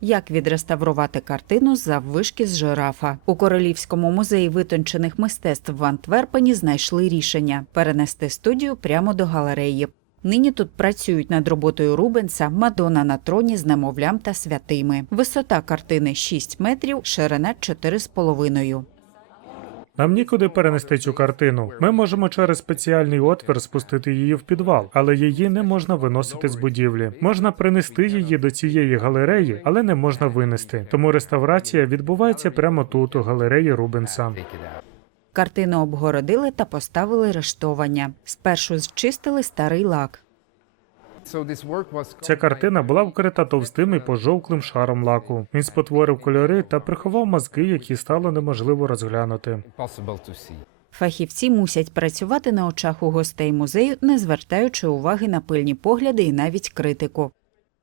Як відреставрувати картину з заввишки з жирафа у Королівському музеї витончених мистецтв в Антверпені знайшли рішення перенести студію прямо до галереї. Нині тут працюють над роботою Рубенса Мадонна на троні з немовлям та святими. Висота картини 6 метрів, ширина 4,5. Нам нікуди перенести цю картину. Ми можемо через спеціальний отвір спустити її в підвал, але її не можна виносити з будівлі. Можна принести її до цієї галереї, але не можна винести. Тому реставрація відбувається прямо тут, у галереї Рубенса. Картину обгородили та поставили рештовання. Спершу зчистили старий лак. Ця картина була вкрита товстим і пожовклим шаром лаку. Він спотворив кольори та приховав мазки, які стало неможливо розглянути. Фахівці мусять працювати на очах у гостей музею, не звертаючи уваги на пильні погляди і навіть критику.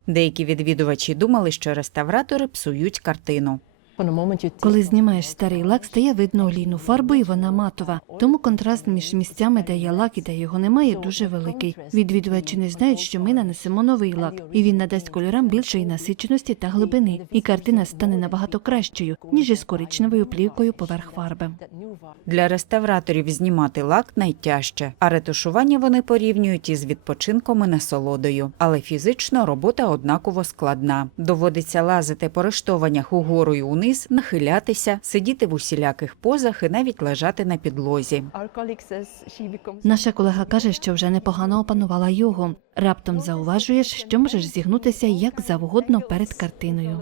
Деякі відвідувачі думали, що реставратори псують картину. Коли знімаєш старий лак, стає видно олійну фарбу, і вона матова. Тому контраст між місцями, де є лак і де його немає, дуже великий. Відвідувачі не знають, що ми нанесемо новий лак, і він надасть кольорам більшої насиченості та глибини. І картина стане набагато кращою, ніж із коричневою плівкою поверх фарби. Для реставраторів знімати лак найтяжче, а ретушування вони порівнюють із відпочинком і насолодою. Але фізично робота однаково складна. Доводиться лазити по рештованнях угору і униз, нахилятися, сидіти в усіляких позах і навіть лежати на підлозі. Наша колега каже, що вже непогано опанувала йогу. Раптом зауважуєш, що можеш зігнутися як завгодно перед картиною.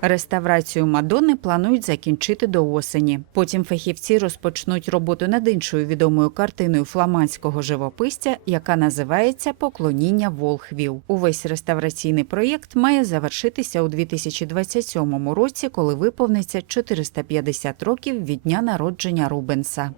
Реставрацію Мадонни планують закінчити до осені. Потім фахівці розпочнуть роботу над іншою відомою картиною фламандського живописця, яка називається Поклоніння волхвів. Увесь реставраційний проєкт має завершитися у 2027 році, коли виповниться 450 років від дня народження Рубенса.